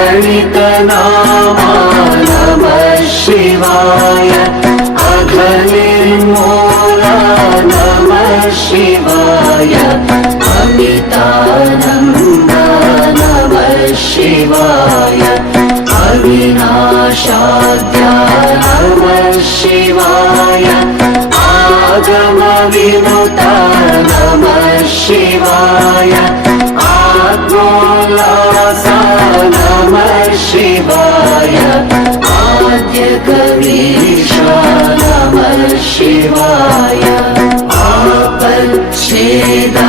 अगणितनामा नमः शिवाय अघनिर्मूला नमः शिवाय अमितानन्द नमः शिवाय अविनाशाद्या नमः शिवाय आगमविनुता नमः शिवाय आत्मोल्लासा नमः शिवाय आद्यकवीशा नमः शिवाय आपच्छेदा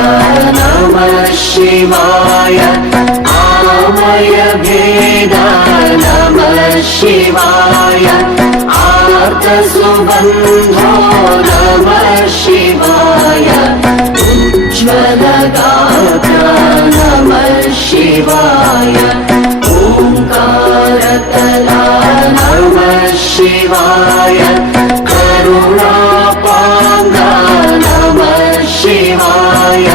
नमः शिवाय आमयभेदा नमः शिवाय आर्तसुबन्धो नमः शिवाय उज्ज्वलगात्रा नमः शिवाय ओंकारतला नमः शिवाय करुणापाङ्गा नमः शिवाय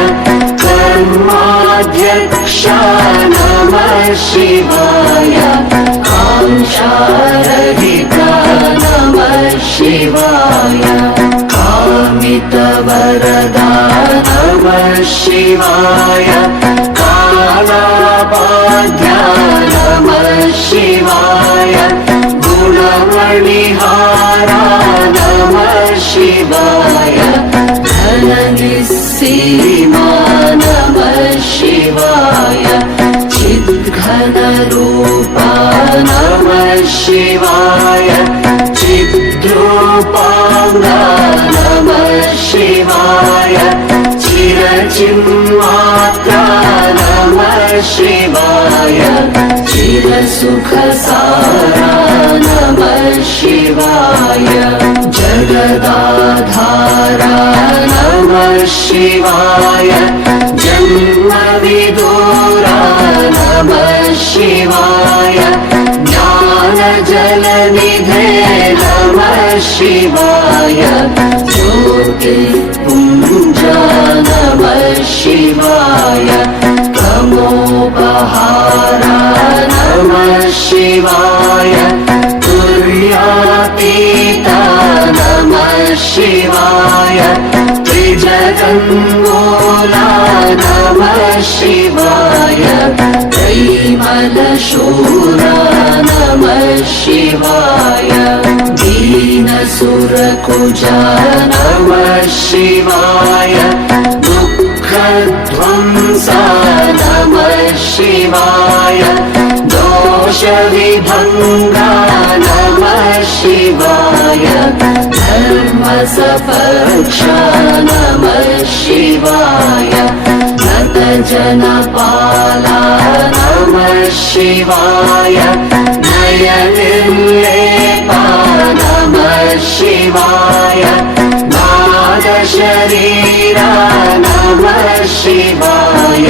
कर्माध्यक्षा नमः शिवाय कांक्षारहिता नमः शिवाय कामितवरदा नमः शिवाय कालाबाध्या नमः शिवाय गुणमणिहारा नमः शिवाय धननिस्सीमा नमः शिवाय चिद्घनरूपा नमः शिवाय चिद्रूपाङ्गा नमः शिवाय चिरचिन्मात्रा नमः शिवाय चिरसुखसारा नमः शिवाय जगदाधारा नमः शिवाय जन्मविदूरा नमः शिवाय ज्ञानजलनिधे नमः शिवाय ज्योतिपुञ्जा नमः शिवाय तमोपहारा नमः शिवाय तुर्यातीता नमः शिवाय त्रिजगन्मूला नमः शिवाय त्रैमलशूरा नमः शिवाय दीनसुरकुजा नमः शिवाय दुःखध्वंसा नमः शिवाय दोषविभङ्गा नमः शिवाय धर्मसपक्षा नमः शिवाय नतजनपाला नमः शिवाय नयनिर्लेपा नमः शिवाय नादशरीरा नमः शिवाय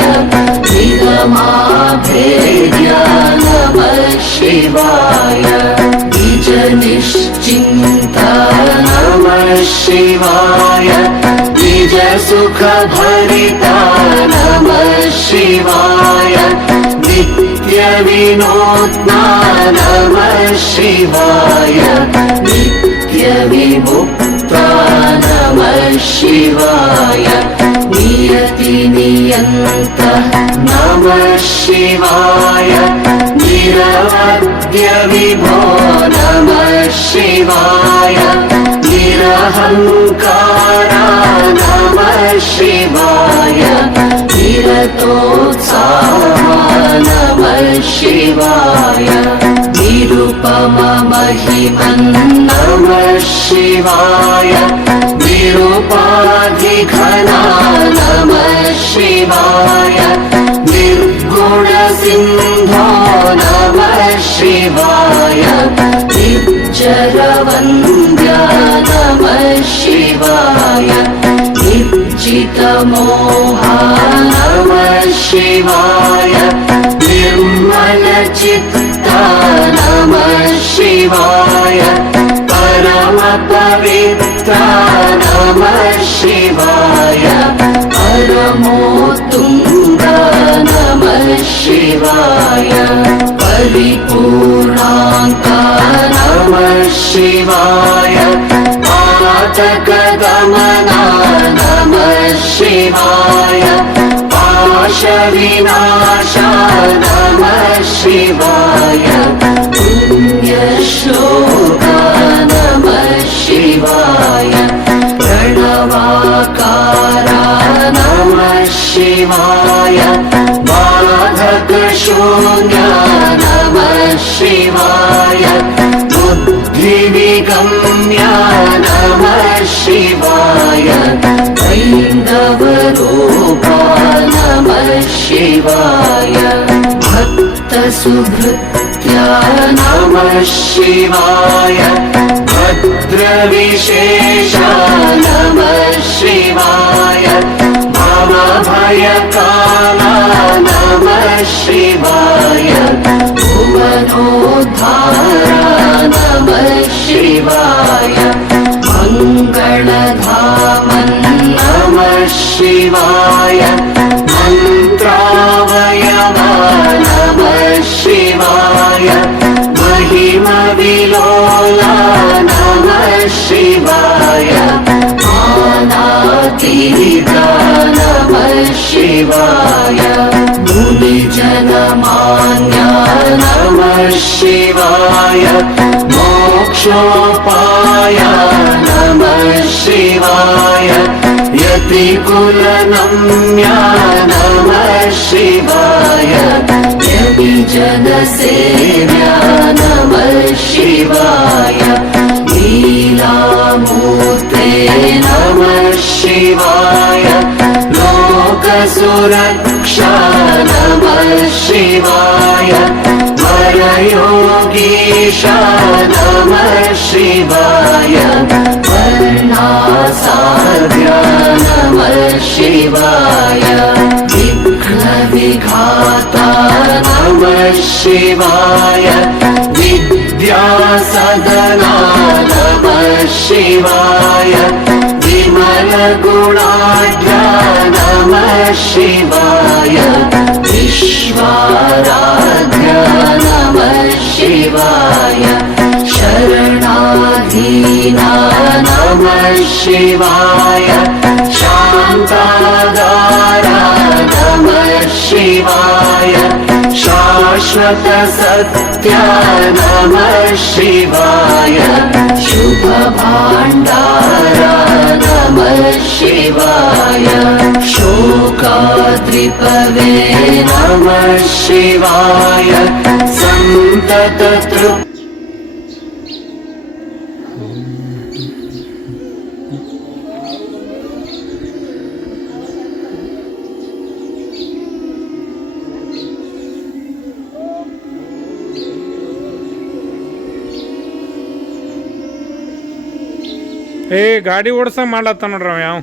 निगमाभेद्या नमः शिवाय निजनिश्चिन्ता नमः शिवाय निजसुखभरिता नमः शिवाय नित्यविनोद्ना नमः शिवाय नित्यविमुक्ता नमः शिवाय नियतिनियन्तः नमः शिवाय निरवध्यविभो नमः शिवाय निरहङ्कारा नमः शिवाय निरतोत्साहा नमः शिवाय निरुपममहिमन् नमः शिवाय निरुपाधिघना नमः शिवाय निर्गुणसिन्धो नमः शिवाय निर्जरवन्द्या नमः शिवाय निर्जितमोहा नमः शिवाय निर्मलचित्ता नमः शिवाय परमपवित्रा नमः शिवाय परमोत्तुङ्गा नमः शिवाय परिपूर्णाङ्का नमः शिवाय पातकदमना नमः शिवाय पाशविनाशा नमः शिवाय पुण्यश्लोका नमः शिवाय प्रणवाकारा नमः शिवाय बाधकशून्या नमः शिवाय बुद्धिविगम्या नमः शिवाय ऐन्दवरूपा नमः शिवाय भक्तसुभृत्या नमः शिवाय भद्रविशेषा नमः शिवाय भवभयकाला नमः शिवाय भुवनोद्धारा नमः शिवाय मङ्गलधामन् नमः शिवाय मन्त्रावयवा नमः शिवाय महिमविलोला नमः शिवाय मानातीता नमः शिवाय मुनिजनमान्या नमः शिवाय मोक्षोपाया नमः शिवाय यतिकुलनम्या नमः शिवाय यतिजनसेव्या नमः शिवाय लीलामूर्ते नमः शिवाय लोकसुरक्षा नमः शिवाय वरयोगीशा नमः शिवाय वर्णासाद्या नमः शिवाय विघ्नविघाता नमः शिवाय विद्यासदना नमः शिवाय विमलगुणाढ्या नमः शिवाय विश्वाराध्या नमः शिवाय शरणाधीना नमः शिवाय शान्तागारा नमः शिवाय शाश्वतसत्या नमः शिवाय शुभभाण्डारा नमः शिवाय शोकाद्रिपवे नमः शिवाय सन्तततृप् ಏ ಗಾಡಿ ಓಡ್ಸ ಮಾಡ್ಲತ್ತ ನೋಡ್ರಿ ಅವ ಯಾವ